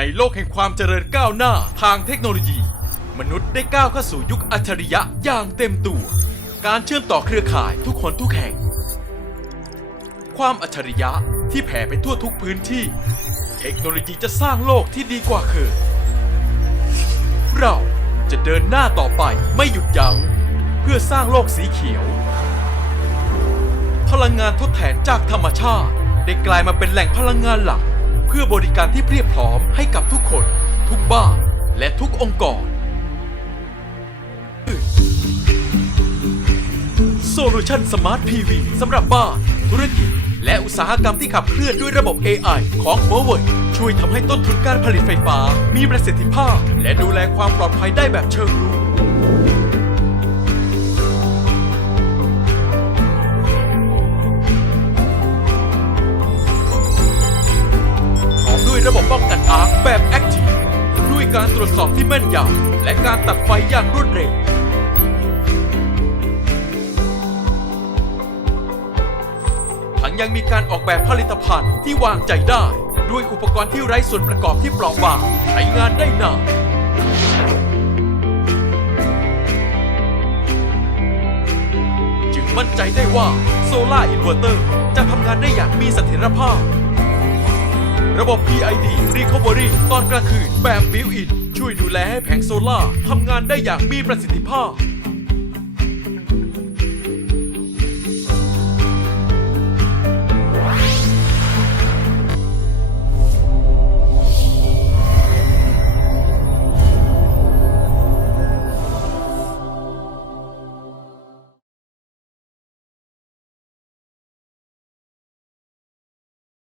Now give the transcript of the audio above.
ในโลกแห่งความเจริญก้าวหน้าทางเทคโนโลยี มนุษย์ได้ก้าวเข้าสู่ยุคอัจฉริยะอย่างเต็มตัว การเชื่อมต่อเครือข่ายทุกคนทุกแห่ง ความอัจฉริยะที่แผ่ไปทั่วทุกพื้นที่ เทคโนโลยีจะสร้างโลกที่ดีกว่าเคยเราจะเดินหน้าต่อไปไม่หยุดยัง้ง เพื่อสร้างโลกสีเขียว พลังงานทดแทนจากธรรมชาติ ได้กลายมาเป็นแหล่งพลังงานหลัก พื่อบริการที่เพียบพร้อมให้กับทุกคน ทุกบ้าน และทุกองค์กร Solution Smart PV สำหรับบ้าน ธุรกิจ และอุตสาหกรรมที่ขับเคลื่อนด้วยระบบ AI ของ Huawei ช่วยทำให้ต้นทุนการผลิตไฟฟ้า มีประสิทธิภาพ และดูแลความปลอดภัยได้แบบเชิงรุก ป้องกันอาร์คแบบแอคทีฟด้วยการตรวจสอบที่แม่นยำและการตัดไฟอย่างรวดเร็ว ทั้งยังมีการออกแบบผลิตภัณฑ์ที่วางใจได้ ด้วยอุปกรณ์ที่ไร้ส่วนประกอบที่เปราะบางใช้งานได้นานจึงมั่นใจได้ว่าโซล่าอินเวอร์เตอร์จะทำงานได้อย่างมีเสถียรภาพ ระบบ PID Recovery ตอนกลางคืนแบบบิวอิน ช่วยดูแลให้แผงโซลาทำงานได้อย่างมีประสิทธิภาพ